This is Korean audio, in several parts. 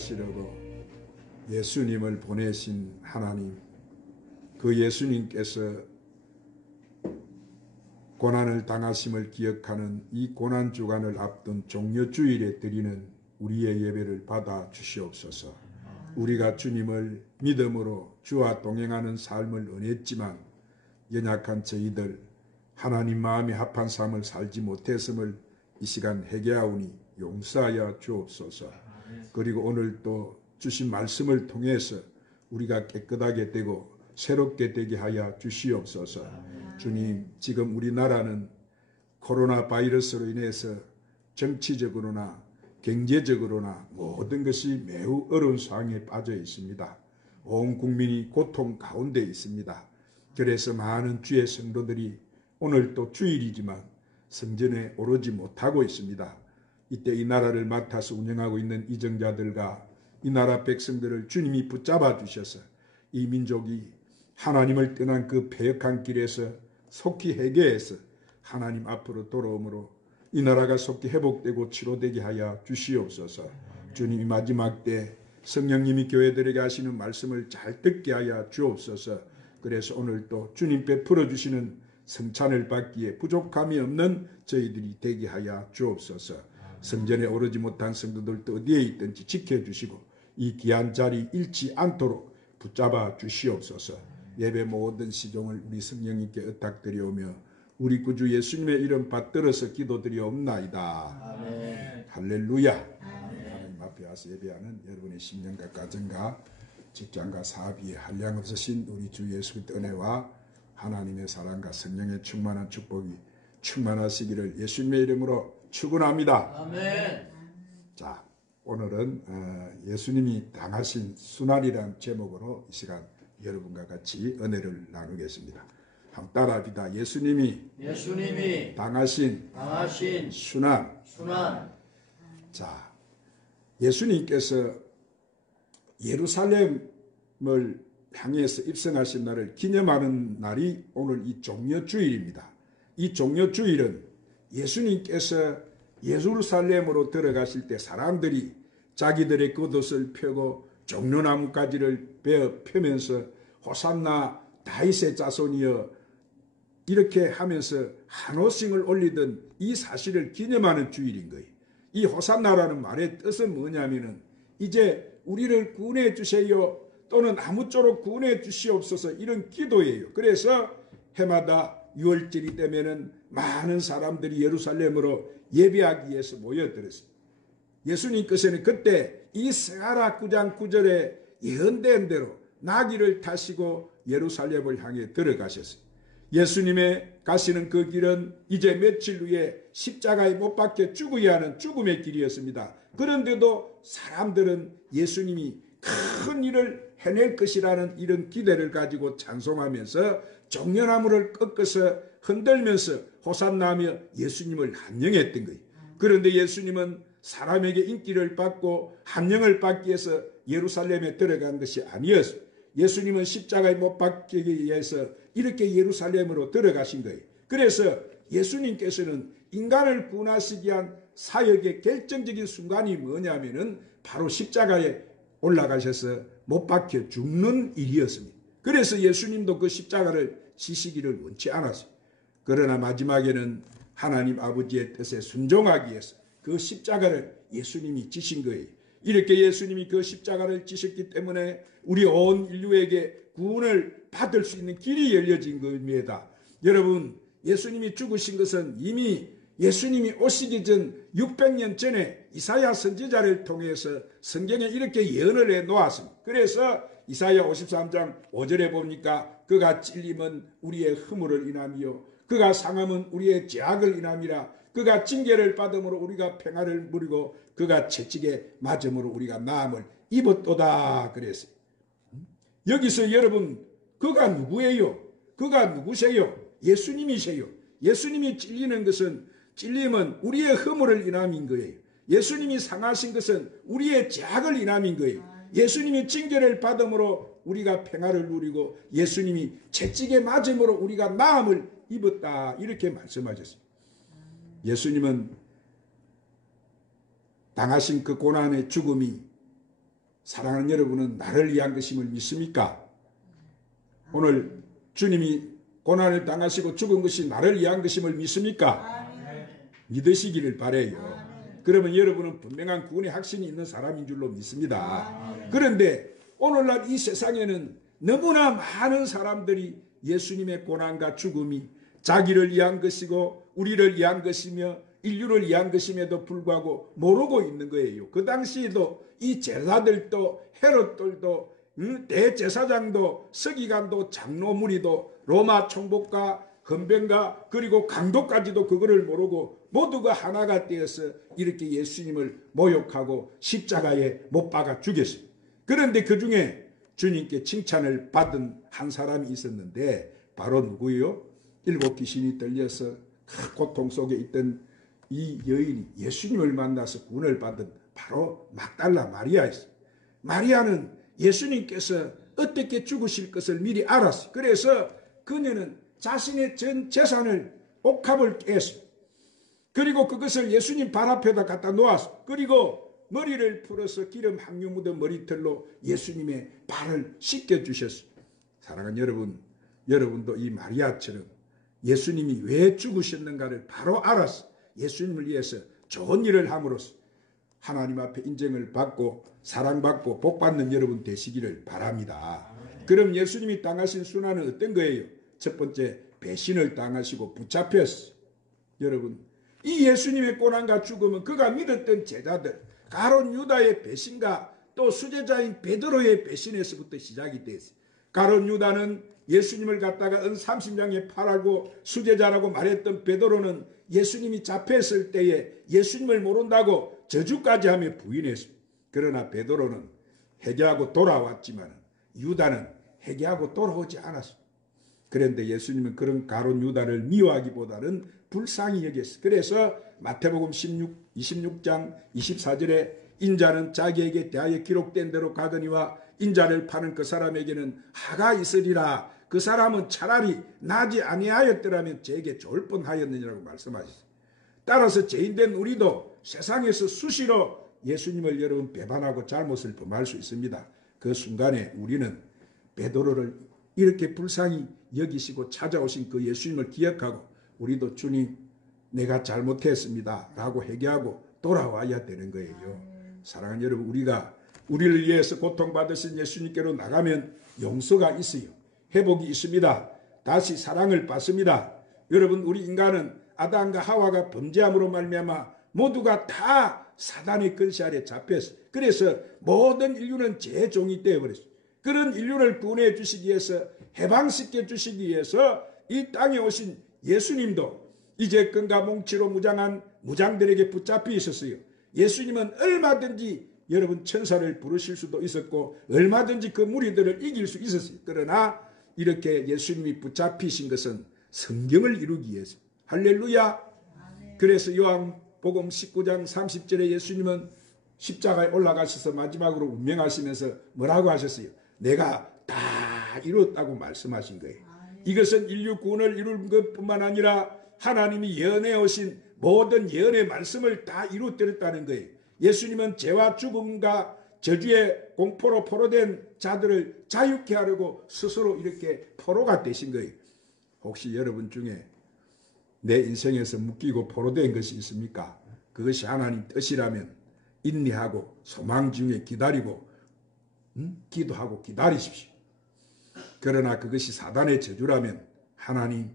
구원하시려고 예수님을 보내신 하나님, 그 예수님께서 고난을 당하심을 기억하는 이 고난주간을 앞둔 종려주일에 드리는 우리의 예배를 받아 주시옵소서. 우리가 주님을 믿음으로 주와 동행하는 삶을 원했지만 연약한 저희들 하나님 마음에 합한 삶을 살지 못했음을 이 시간 회개하오니 용서하여 주옵소서. 그리고 오늘 또 주신 말씀을 통해서 우리가 깨끗하게 되고 새롭게 되게 하여 주시옵소서. 주님, 지금 우리나라는 코로나 바이러스로 인해서 정치적으로나 경제적으로나 모든 것이 매우 어려운 상황에 빠져 있습니다. 온 국민이 고통 가운데 있습니다. 그래서 많은 주의 성도들이 오늘 또 주일이지만 성전에 오르지 못하고 있습니다. 이때 이 나라를 맡아서 운영하고 있는 이정자들과 이 나라 백성들을 주님이 붙잡아 주셔서 이 민족이 하나님을 떠난 그 패역한 길에서 속히 회개해서 하나님 앞으로 돌아오므로 이 나라가 속히 회복되고 치료되게 하여 주시옵소서. 주님이 마지막 때 성령님이 교회들에게 하시는 말씀을 잘 듣게 하여 주옵소서. 그래서 오늘 또 주님 베풀어 주시는 성찬을 받기에 부족함이 없는 저희들이 되게 하여 주옵소서. 성전에 오르지 못한 성도들도 어디에 있든지 지켜주시고 이 귀한 자리 잃지 않도록 붙잡아 주시옵소서. 예배 모든 시종을 우리 성령님께 의탁드리오며 우리 구주 예수님의 이름 받들어서 기도드리옵나이다. 아멘. 할렐루야. 아멘. 하나님 앞에 와서 예배하는 여러분의 심령과 가정과 직장과 사업이 한량없으신 우리 주 예수 그리스도의 은혜와 하나님의 사랑과 성령의 충만한 축복이 충만하시기를 예수님의 이름으로 축원합니다. 아멘. 자, 오늘은 예수님이 당하신 순환이라는 제목으로 이 시간 여러분과 같이 은혜를 나누겠습니다. 한번 따라합니다. 예수님이 당하신 순환. 자, 예수님께서 예루살렘을 향해서 입성하신 날을 기념하는 날이 오늘 이 종려주일입니다. 이 종려주일은 예수님께서 예루살렘으로 들어가실 때 사람들이 자기들의 겉옷을 펴고 종려나무가지를 베어 펴면서 호산나 다윗의 자손이여 이렇게 하면서 한호싱을 올리던 이 사실을 기념하는 주일인 거예요. 이 호산나라는 말의 뜻은 뭐냐면은 이제 우리를 구원해 주세요 또는 아무쪼록 구원해 주시옵소서 이런 기도예요. 그래서 해마다 6월절이 되면은 많은 사람들이 예루살렘으로 예배하기 위해서 모여들었어요. 예수님께서는 그때 이 스가랴 9장 9절에 예언된 대로 나귀를 타시고 예루살렘을 향해 들어가셨어요. 예수님의 가시는 그 길은 이제 며칠 후에 십자가에 못 박혀 죽어야 하는 죽음의 길이었습니다. 그런데도 사람들은 예수님이 큰 일을 해낼 것이라는 이런 기대를 가지고 찬송하면서 종려나무를 꺾어서 흔들면서 호산나며 예수님을 환영했던 거예요. 그런데 예수님은 사람에게 인기를 받고 환영을 받기 위해서 예루살렘에 들어간 것이 아니었어요. 예수님은 십자가에 못 박히기 위해서 이렇게 예루살렘으로 들어가신 거예요. 그래서 예수님께서는 인간을 구원하시기 위한 사역의 결정적인 순간이 뭐냐면은 바로 십자가에 올라가셔서 못 박혀 죽는 일이었습니다. 그래서 예수님도 그 십자가를 지시기를 원치 않았어요. 그러나 마지막에는 하나님 아버지의 뜻에 순종하기 위해서 그 십자가를 예수님이 지신 거예요. 이렇게 예수님이 그 십자가를 지셨기 때문에 우리 온 인류에게 구원을 받을 수 있는 길이 열려진 겁니다. 여러분, 예수님이 죽으신 것은 이미 예수님이 오시기 전 600년 전에 이사야 선지자를 통해서 성경에 이렇게 예언을 해 놓았습니다. 그래서 이사야 53장 5절에 보니까 그가 찔림은 우리의 허물을 인함이요 그가 상함은 우리의 죄악을 인함이라 그가 징계를 받음으로 우리가 평안을 누리고 그가 채찍에 맞음으로 우리가 나음을 입었도다 그랬어요. 여기서 여러분 그가 누구예요? 그가 누구세요? 예수님이세요. 예수님이 찔리는 것은 찔림은 우리의 허물을 인함인 거예요. 예수님이 상하신 것은 우리의 죄악을 인함인 거예요. 예수님이 징계를 받음으로 우리가 평안을 누리고 예수님이 채찍에 맞음으로 우리가 나음을 입었다 이렇게 말씀하셨습니다. 예수님은 당하신 그 고난의 죽음이 사랑하는 여러분은 나를 위한 것임을 믿습니까? 오늘 주님이 고난을 당하시고 죽은 것이 나를 위한 것임을 믿습니까? 믿으시기를 바라요. 그러면 여러분은 분명한 구원의 확신이 있는 사람인 줄로 믿습니다. 그런데 오늘날 이 세상에는 너무나 많은 사람들이 예수님의 고난과 죽음이 자기를 위한 것이고 우리를 위한 것이며 인류를 위한 것임에도 불구하고 모르고 있는 거예요. 그 당시에도 이 제사들도 헤롯들도 대제사장도 서기관도 장로무리도 로마 총독과 헌병가 그리고 강도까지도 그거를 모르고 모두가 하나가 되어서 이렇게 예수님을 모욕하고 십자가에 못 박아 죽였습니다. 그런데 그 중에 주님께 칭찬을 받은 한 사람이 있었는데 바로 누구요? 7 귀신이 들려서 고통 속에 있던 이 여인이 예수님을 만나서 구원을 받은 바로 막달라 마리아였어요. 마리아는 예수님께서 어떻게 죽으실 것을 미리 알았어요. 그래서 그녀는 자신의 전 재산을 옥합을 깼어요. 그리고 그것을 예수님 발 앞에다 갖다 놓았어요. 그리고 머리를 풀어서 기름 항유 묻은 머리털로 예수님의 발을 씻겨주셨어요. 사랑하는 여러분, 여러분도 이 마리아처럼 예수님이 왜 죽으셨는가를 바로 알았어요. 예수님을 위해서 좋은 일을 함으로써 하나님 앞에 인정을 받고 사랑받고 복받는 여러분 되시기를 바랍니다. 그럼 예수님이 당하신 순환은 어떤 거예요? 첫 번째, 배신을 당하시고 붙잡혔어요. 여러분, 이 예수님의 고난과 죽음은 그가 믿었던 제자들 가룟 유다의 배신과 또 수제자인 베드로의 배신에서부터 시작이 됐어요. 가룟 유다는 예수님을 갖다가 은 30냥에 팔고 수제자라고 말했던 베드로는 예수님이 잡혔을 때에 예수님을 모른다고 저주까지 하며 부인했습니다. 그러나 베드로는 회개하고 돌아왔지만 유다는 회개하고 돌아오지 않았습니다. 그런데 예수님은 그런 가룟 유다를 미워하기보다는 불쌍히 여겼어요. 그래서 마태복음 26장 24절에 인자는 자기에게 대하여 기록된 대로 가거니와 인자를 파는 그 사람에게는 하가 있으리라. 그 사람은 차라리 나지 아니하였더라면 제게 좋을 뻔하였느니라고 말씀하셨어요. 따라서 죄인된 우리도 세상에서 수시로 예수님을 여러분 배반하고 잘못을 범할 수 있습니다. 그 순간에 우리는 베드로를 이렇게 불쌍히 여기시고 찾아오신 그 예수님을 기억하고 우리도 주님 내가 잘못했습니다 라고 회개하고 돌아와야 되는 거예요. 사랑하는 여러분, 우리가 우리를 위해서 고통받으신 예수님께로 나가면 용서가 있어요. 회복이 있습니다. 다시 사랑을 받습니다. 여러분, 우리 인간은 아담과 하와가 범죄함으로 말미암아 모두가 다 사단의 근시 아래 잡혔어요. 그래서 모든 인류는 죄의 종이 되어버렸어요. 그런 인류를 구원해 주시기 위해서 해방시켜 주시기 위해서 이 땅에 오신 예수님도 이제 끈과 몽치로 무장한 무장들에게 붙잡혀 있었어요. 예수님은 얼마든지 여러분 천사를 부르실 수도 있었고 얼마든지 그 무리들을 이길 수 있었어요. 그러나 이렇게 예수님이 붙잡히신 것은 성경을 이루기 위해서. 할렐루야. 그래서 요한복음 19장 30절에 예수님은 십자가에 올라가셔서 마지막으로 운명하시면서 뭐라고 하셨어요? 내가 다 이뤘다고 말씀하신 거예요. 이것은 인류 구원을 이룬 것뿐만 아니라 하나님이 예언해 오신 모든 예언의 말씀을 다 이루었다는 거예요. 예수님은 죄와 죽음과 저주의 공포로 포로된 자들을 자유케 하려고 스스로 이렇게 포로가 되신 거예요. 혹시 여러분 중에 내 인생에서 묶이고 포로된 것이 있습니까? 그것이 하나님 뜻이라면 인내하고 소망 중에 기다리고 기도하고 기다리십시오. 그러나 그것이 사단의 저주라면 하나님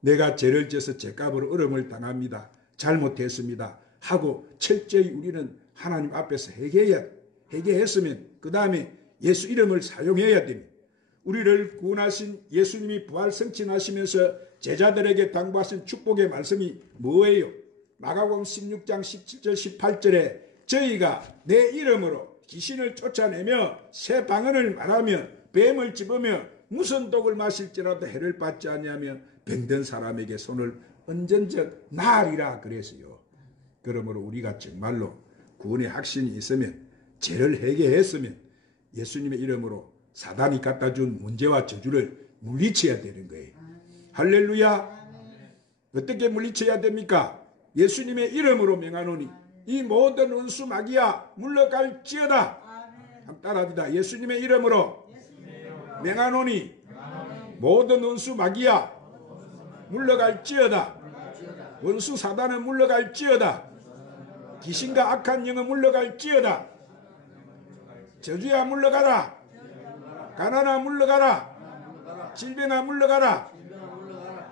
내가 죄를 지어서 죄값으로 어려움을 당합니다. 잘못했습니다. 하고 철저히 우리는 하나님 앞에서 회개했으면 그 다음에 예수 이름을 사용해야 됩니다. 우리를 구원하신 예수님이 부활 승천하시면서 제자들에게 당부하신 축복의 말씀이 뭐예요? 마가복음 16장 17절 18절에 저희가 내 이름으로 귀신을 쫓아내며 새 방언을 말하며 뱀을 집으며 무슨 독을 마실지라도 해를 받지 아니하며 병든 사람에게 손을 얹은즉 나으리라 그랬어요. 그러므로 우리가 정말로 구원의 확신이 있으면 죄를 회개했으면 예수님의 이름으로 사단이 갖다 준 문제와 저주를 물리쳐야 되는 거예요. 할렐루야. 어떻게 물리쳐야 됩니까? 예수님의 이름으로 명하노니 이 모든 원수 마귀야 물러갈지어다. 한번 따라합니다. 예수님의 이름으로 맹하노니 모든 원수 마귀야 물러갈지어다. 원수 사단은 물러갈지어다. 귀신과 악한 영은 물러갈지어다. 저주야 물러가라. 가난아 물러가라. 질병아 물러가라.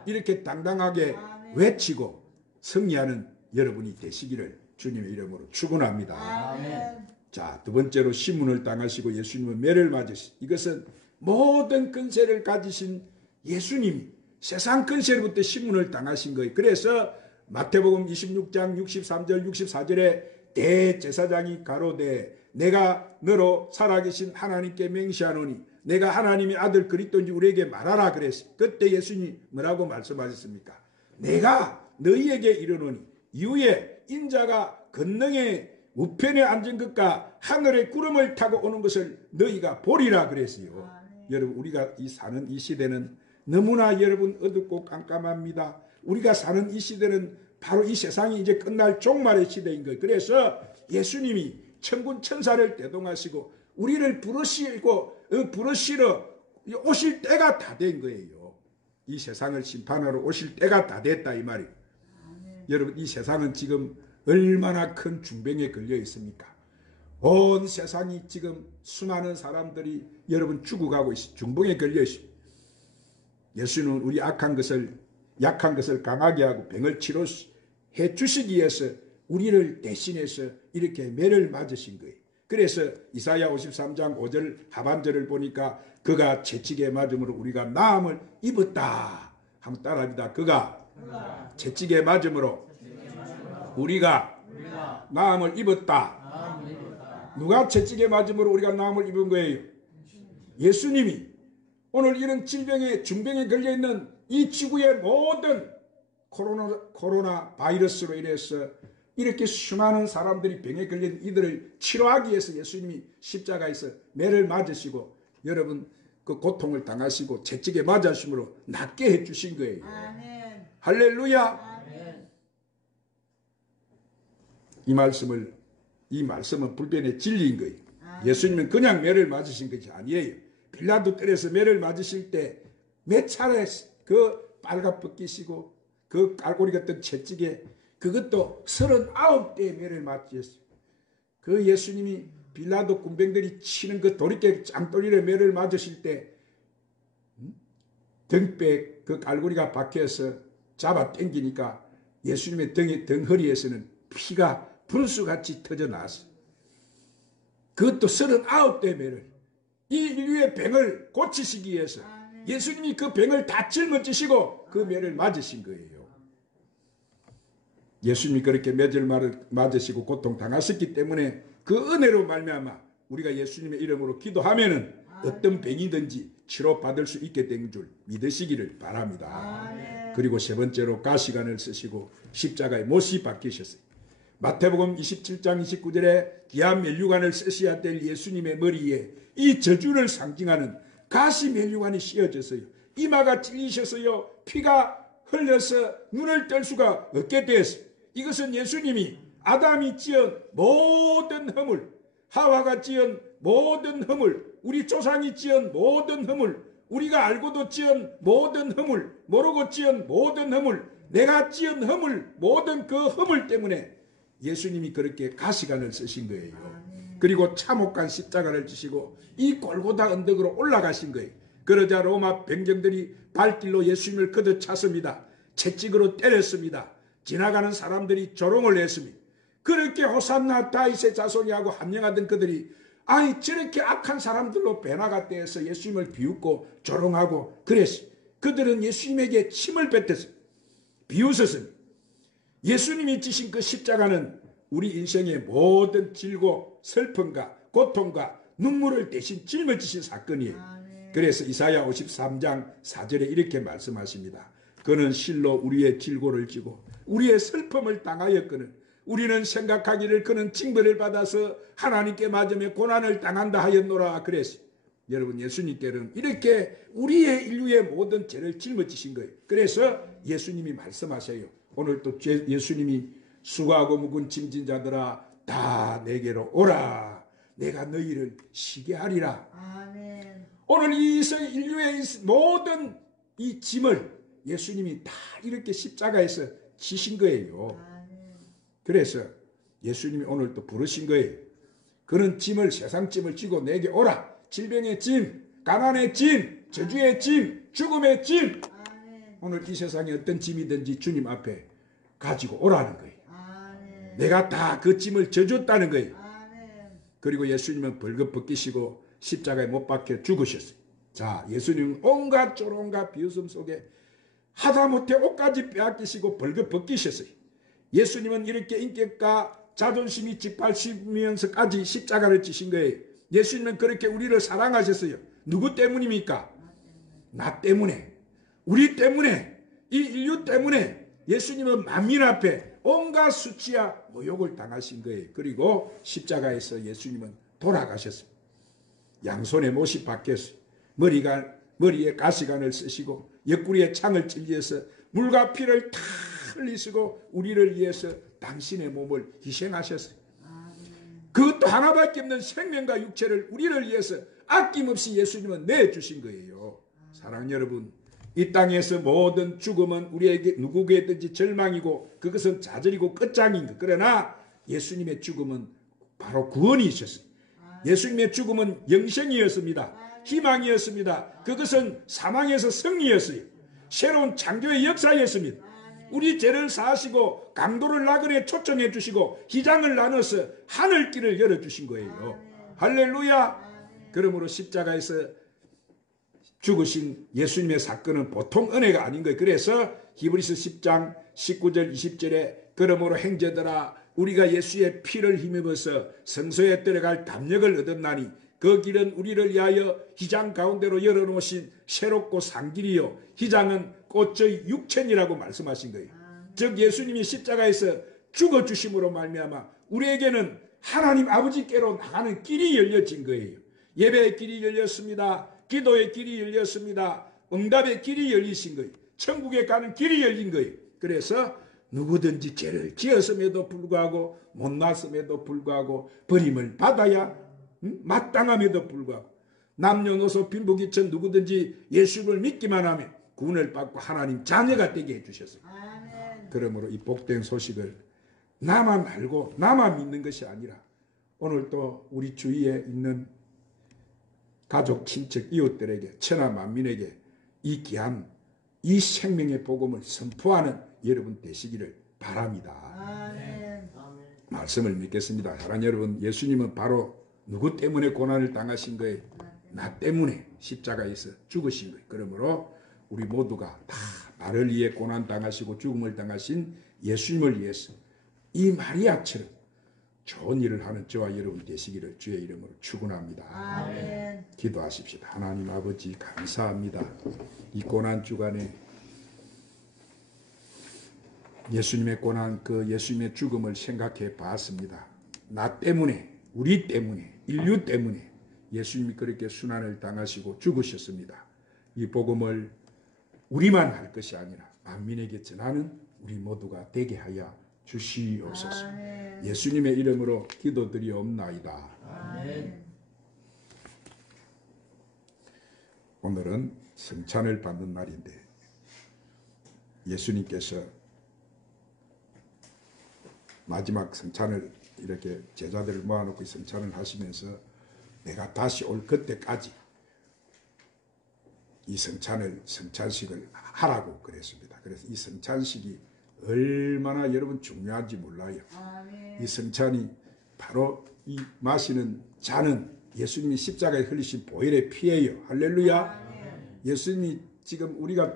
이렇게 당당하게 외치고 승리하는 여러분이 되시기를 주님의 이름으로 축원합니다. 아멘. 자, 두 번째로 시문을 당하시고 예수님은 매를 맞으시. 이것은 모든 근세를 가지신 예수님이 세상 근세로부터 시문을 당하신 거예요. 그래서 마태복음 26장 63절 64절에 대제사장이 가로되 내가 너로 살아계신 하나님께 맹세하노니 내가 하나님의 아들 그리스도인지 우리에게 말하라 그랬어요. 그때 예수님이 뭐라고 말씀하셨습니까? 내가 너희에게 이르노니 이후에 인자가 권능의 우편에 앉은 것과 하늘의 구름을 타고 오는 것을 너희가 보리라 그랬어요. 여러분 우리가 사는 이 시대는 너무나 여러분 어둡고 깜깜합니다. 우리가 사는 이 시대는 바로 이 세상이 이제 끝날 종말의 시대인 거예요. 그래서 예수님이 천군 천사를 대동하시고 우리를 부르시러 오실 때가 다 된 거예요. 이 세상을 심판하러 오실 때가 다 됐다 이 말이에요. 여러분 이 세상은 지금 얼마나 큰 중병에 걸려 있습니까? 온 세상이 지금 수많은 사람들이 여러분 죽어가고 있습니다. 중병에 걸려 있습니다. 예수는 우리 약한 것을 강하게 하고 병을 치료해 주시기 위해서 우리를 대신해서 이렇게 매를 맞으신 거예요. 그래서 이사야 53장 5절 하반절을 보니까 그가 채찍에 맞음으로 우리가 나음을 입었다. 한번 따라합니다. 그가 채찍에 맞음으로 우리가 나음을 입었다. 누가 채찍에 맞음으로 우리가 나음을 입은 거예요? 예수님이. 오늘 이런 질병에 중병에 걸려있는 이 지구의 모든 코로나 바이러스로 인해서 이렇게 수많은 사람들이 병에 걸린 이들을 치료하기 위해서 예수님이 십자가에서 매를 맞으시고 여러분 그 고통을 당하시고 채찍에 맞으심으로 낫게 해주신 거예요. 아멘. 할렐루야. 아멘. 이 말씀은 불변의 진리인 거예요. 아멘. 예수님은 그냥 매를 맞으신 것이 아니에요. 빌라도 뜰에서 매를 맞으실 때 몇 차례 그 빨갛벗기시고 그 깔고리 같은 채찍에 그것도 39대의 매를 맞으셨어요. 그 예수님이 빌라도 군병들이 치는 그 도리깨 짱돌이의 매를 맞으실 때 등배 그 깔고리가 박혀서 잡아 당기니까 예수님의 등허리에서는 피가 분수같이 터져 나왔어요. 그것도 39대의 매를 이 인류의 병을 고치시기 위해서 예수님이 그 병을 다 짊어지시고 그 매를 맞으신 거예요. 예수님이 그렇게 매를 맞으시고 고통 당하셨기 때문에 그 은혜로 말미암아 우리가 예수님의 이름으로 기도하면은 어떤 병이든지 치료받을 수 있게 된 줄 믿으시기를 바랍니다. 그리고 세 번째로 가시관을 쓰시고 십자가에 못이 박히셨어요. 마태복음 27장 29절에 귀한 면류관을 쓰셔야 될 예수님의 머리에 이 저주를 상징하는 가시 면류관이 씌어졌어요. 이마가 찔리셔서요 피가 흘려서 눈을 뗄 수가 없게 되었어요. 이것은 예수님이 아담이 지은 모든 허물, 하와가 지은 모든 허물, 우리 조상이 지은 모든 허물, 우리가 알고도 지은 모든 허물, 모르고 지은 모든 허물, 내가 지은 허물, 모든 그 허물 때문에 예수님이 그렇게 가시관을 쓰신 거예요. 그리고 참혹한 십자가를 지시고 이 골고다 언덕으로 올라가신 거예요. 그러자 로마 병정들이 발길로 예수님을 걷어찼습니다. 채찍으로 때렸습니다. 지나가는 사람들이 조롱을 했습니다. 그렇게 호산나 다윗의 자손이하고 함령하던 그들이 아이 저렇게 악한 사람들로 변화갔다 해서 예수님을 비웃고 조롱하고 그랬어요. 그들은 예수님에게 침을 뱉었어요. 비웃었습니다. 예수님이 지신 그 십자가는 우리 인생의 모든 질고 슬픔과 고통과 눈물을 대신 짊어지신 사건이에요. 그래서 이사야 53장 4절에 이렇게 말씀하십니다. 그는 실로 우리의 질고를 지고 우리의 슬픔을 당하였거늘 우리는 생각하기를 그는 징벌을 받아서 하나님께 맞으며 고난을 당한다 하였노라 그랬어요. 여러분 예수님께는 이렇게 우리의 인류의 모든 죄를 짊어지신 거예요. 그래서 예수님이 말씀하세요. 오늘 또 예수님이 수고하고 묵은 짐진 자들아 다 내게로 오라. 내가 너희를 쉬게 하리라. 아멘. 오늘 이 인류의 모든 이 짐을 예수님이 다 이렇게 십자가에서 지신 거예요. 아멘. 그래서 예수님이 오늘 또 부르신 거예요. 그런 짐을, 세상 짐을 지고 내게 오라. 질병의 짐, 가난의 짐, 저주의 짐, 죽음의 짐. 아멘. 오늘 이 세상에 어떤 짐이든지 주님 앞에 가지고 오라는 거예요. 아멘. 내가 다 그 짐을 져줬다는 거예요. 아멘. 그리고 예수님은 벌겋 벗기시고 십자가에 못 박혀 죽으셨어요. 자, 예수님은 온갖 조롱과 비웃음 속에 하다못해 옷까지 빼앗기시고 벌겋 벗기셨어요. 예수님은 이렇게 인격과 자존심이 짓밟히면서까지 십자가를 지신 거예요. 예수님은 그렇게 우리를 사랑하셨어요. 누구 때문입니까? 나 때문에, 우리 때문에, 이 인류 때문에 예수님은 만민 앞에 온갖 수치와 모욕을 당하신 거예요. 그리고 십자가에서 예수님은 돌아가셨어요. 양손에 못이 박혔어요. 머리에 가시관을 쓰시고 옆구리에 창을 찔려서 물과 피를 다 흘리시고 우리를 위해서 당신의 몸을 희생하셨어요. 그것도 하나밖에 없는 생명과 육체를 우리를 위해서 아낌없이 예수님은 내주신 거예요. 사랑하는 여러분, 이 땅에서 모든 죽음은 우리에게 누구에게든지 절망이고 그것은 좌절이고 끝장인 것. 그러나 예수님의 죽음은 바로 구원이셨어요. 예수님의 죽음은 영생이었습니다. 희망이었습니다. 그것은 사망에서 승리였어요. 새로운 창조의 역사였습니다. 우리 죄를 사하시고 강도를 나그네 초청해 주시고 기장을 나눠서 하늘길을 열어주신 거예요. 할렐루야. 그러므로 십자가에서 죽으신 예수님의 사건은 보통 은혜가 아닌 거예요. 그래서 히브리서 10장 19절 20절에 그러므로 형제들아 우리가 예수의 피를 힘입어서 성소에 들어갈 담력을 얻었나니 그 길은 우리를 위하여 휘장 가운데로 열어놓으신 새롭고 산 길이요 휘장은 꽃의 육천이라고 말씀하신 거예요. 즉 예수님이 십자가에서 죽어주심으로 말미암아 우리에게는 하나님 아버지께로 나가는 길이 열려진 거예요. 예배의 길이 열렸습니다. 기도의 길이 열렸습니다. 응답의 길이 열리신 거예요. 천국에 가는 길이 열린 거예요. 그래서 누구든지 죄를 지었음에도 불구하고 못났음에도 불구하고 버림을 받아야 마땅함에도 불구하고 남녀노소 빈부귀천 누구든지 예수를 믿기만 하면 구원을 받고 하나님 자녀가 되게 해주셨어요. 아멘. 그러므로 이 복된 소식을 나만 알고 나만 믿는 것이 아니라 오늘 또 우리 주위에 있는 가족, 친척, 이웃들에게 천하 만민에게 이 귀한 이 생명의 복음을 선포하는 여러분 되시기를 바랍니다. 아멘. 말씀을 믿겠습니다. 사랑하는 여러분, 예수님은 바로 누구 때문에 고난을 당하신 거예요? 나 때문에 십자가에서 죽으신 거예요. 그러므로 우리 모두가 다 나를 위해 고난 당하시고 죽음을 당하신 예수님을 위해서 이 마리아처럼 좋은 일을 하는 저와 여러분 되시기를 주의 이름으로 축원합니다. 아멘. 기도하십시다. 하나님 아버지 감사합니다. 이 고난 주간에 예수님의 고난, 그 예수님의 죽음을 생각해 봤습니다. 나 때문에, 우리 때문에, 인류 때문에 예수님이 그렇게 순환을 당하시고 죽으셨습니다. 이 복음을 우리만 할 것이 아니라 만민에게 전하는 우리 모두가 되게 하여 주시옵소서. 아멘. 예수님의 이름으로 기도드리옵나이다. 아멘. 오늘은 성찬을 받는 날인데 예수님께서 마지막 성찬을 이렇게 제자들을 모아놓고 성찬을 하시면서 내가 다시 올 그때까지 이 성찬식을 하라고 그랬습니다. 그래서 이 성찬식이 얼마나 여러분 중요한지 몰라요. 아멘. 이 성찬이 바로 이 마시는 잔은 예수님이 십자가에 흘리신 보혈의 피예요. 할렐루야. 아멘. 예수님이 지금 우리가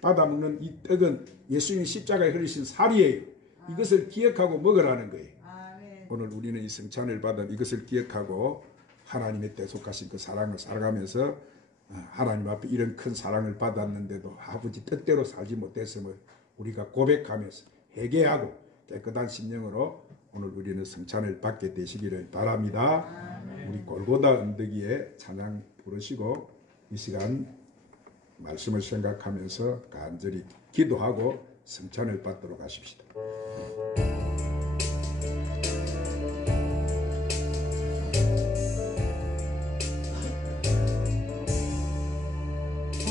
받아먹는 이 떡은 예수님이 십자가에 흘리신 살이에요. 이것을 기억하고 먹으라는 거예요. 아멘. 오늘 우리는 이 성찬을 받아 이것을 기억하고 하나님의 대속하신 그 사랑을 살아가면서 하나님 앞에 이런 큰 사랑을 받았는데도 아버지 뜻대로 살지 못했음을 우리가 고백하면서 회개하고 깨끗한 심령으로 오늘 우리는 성찬을 받게 되시기를 바랍니다. 아멘. 우리 골고다 언덕 위에 찬양 부르시고 이 시간 말씀을 생각하면서 간절히 기도하고 성찬을 받도록 하십시다.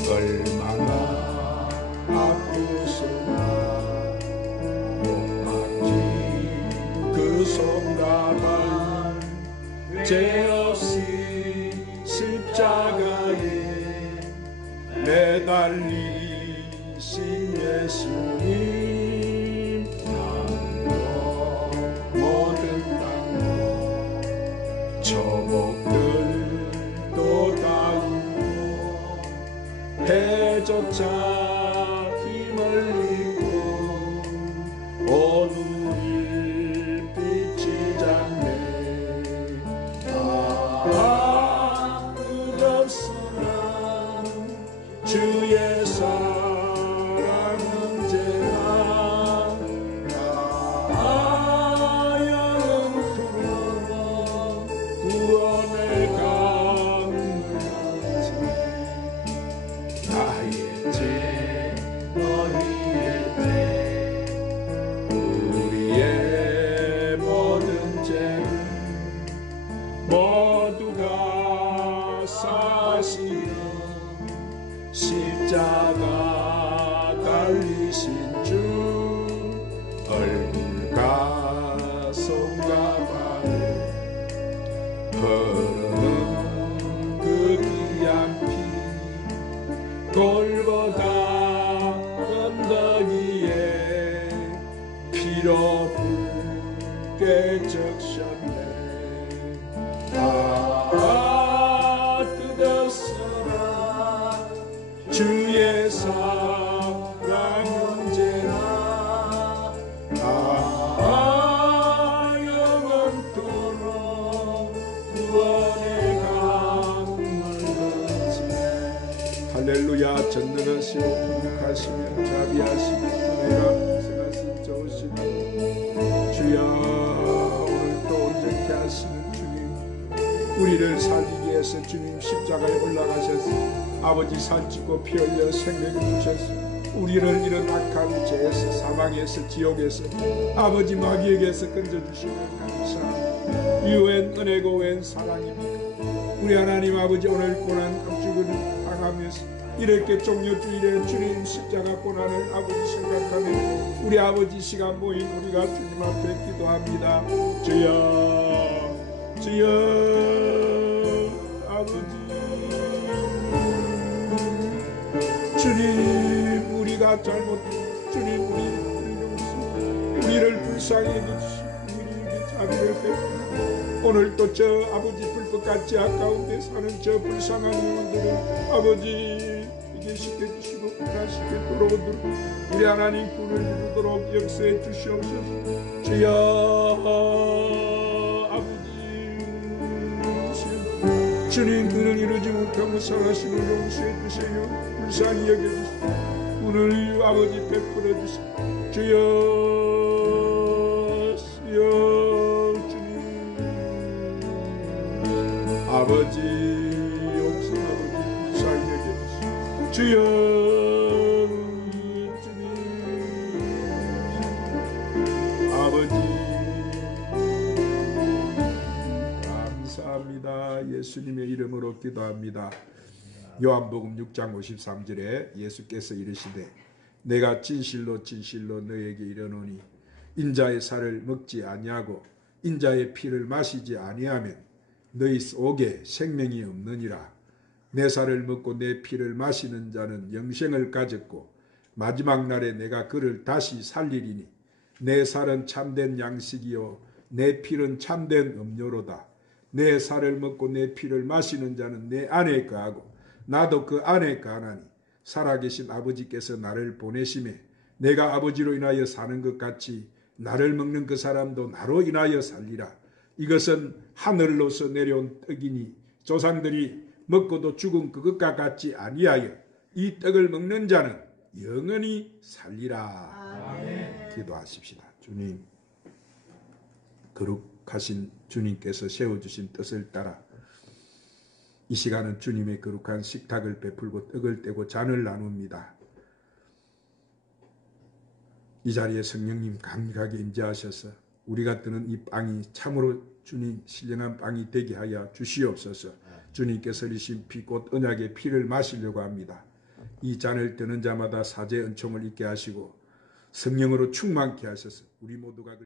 얼마나 아프셨나. 못 박힌 그 손가락 죄 없이 십자가에 매달리신 예수님, 땅도 모든 땅도 저복들도 닿고 해조차 힘을 잃고 온 우릴 비치잖네. 끝없으나 주의 사랑 언제나 영원토록 구원의 강물같이 나의 죄 너희의 죄 우리의 모든 죄를 모두 다 사시려 십자가 달리신 주 얼굴과 손과 발에 흐르는 그 귀한 피 골고다 언덕 위에 피로 붉게 적셨네. 끝없으나 주의 사랑 언제나 영원토록 구원의 강물같이. 할렐루야. 전능하시고 거룩하시며 자비하시고 은혜가 풍성하신 좋으시고 주여 오늘도 온전케 하시는 주님, 우리를 살리기 위해서 주님 십자가에 올라가셔서 아버지 살찌고 피 흘려 생명을 주셔서 우리를 이런 악한 죄에서 사망에서 지옥에서 아버지 마귀에게서 건져주시면 감사합니다. 이 웬 은혜고 웬 사랑입니까? 우리 하나님 아버지 오늘 고난 감축을 당하면서 이렇게 종료주일에 주님 십자가 고난을 아버지 생각하며 우리 아버지 시간 모인 우리가 주님 앞에 기도합니다. 주여 주여 아버지 주님 우리가 잘못했고 주님 우리를 용서 우리를 불쌍히 해주시고 우리에게 자비를 베풀고 오늘도 저 아버지 불법같이 아까운데 사는 저 불쌍한 영혼들을 아버지 이게 시켜주시고 변화시켜 돌아오도록 우리 하나님 꿈을 이루도록 역사해 주시옵소서. 주여 아버지 주님 그는 이루지 못하고 살아심을 용서해 주세요. 불쌍히 여겨주시고 오늘 아버지 베풀어 주시고 주여 주님 아버지 용서하고 불쌍히 여겨주시고 주여 주님 아버지 감사합니다. 예수님의 이름으로 기도합니다. 요한복음 6장 53절에 예수께서 이르시되 내가 진실로 진실로 너에게 이르노니 인자의 살을 먹지 아니하고 인자의 피를 마시지 아니하면 너희 속에 생명이 없느니라. 내 살을 먹고 내 피를 마시는 자는 영생을 가졌고 마지막 날에 내가 그를 다시 살리리니 내 살은 참된 양식이요 내 피는 참된 음료로다. 내 살을 먹고 내 피를 마시는 자는 내 안에 거하고 나도 그 안에 거하나니 살아계신 아버지께서 나를 보내심에 내가 아버지로 인하여 사는 것 같이 나를 먹는 그 사람도 나로 인하여 살리라. 이것은 하늘로서 내려온 떡이니 조상들이 먹고도 죽은 그것과 같지 아니하여 이 떡을 먹는 자는 영원히 살리라. 아멘. 기도하십시다. 주님, 거룩하신 주님께서 세워주신 뜻을 따라 이 시간은 주님의 거룩한 식탁을 베풀고 떡을 떼고 잔을 나눕니다. 이 자리에 성령님 강력하게 임재하셔서 우리가 드는 이 빵이 참으로 주님 신령한 빵이 되게 하여 주시옵소서. 주님께서 흘리신 피 곧 언약의 피를 마시려고 합니다. 이 잔을 드는 자마다 사죄 은총을 잊게 하시고 성령으로 충만케 하셔서 우리 모두가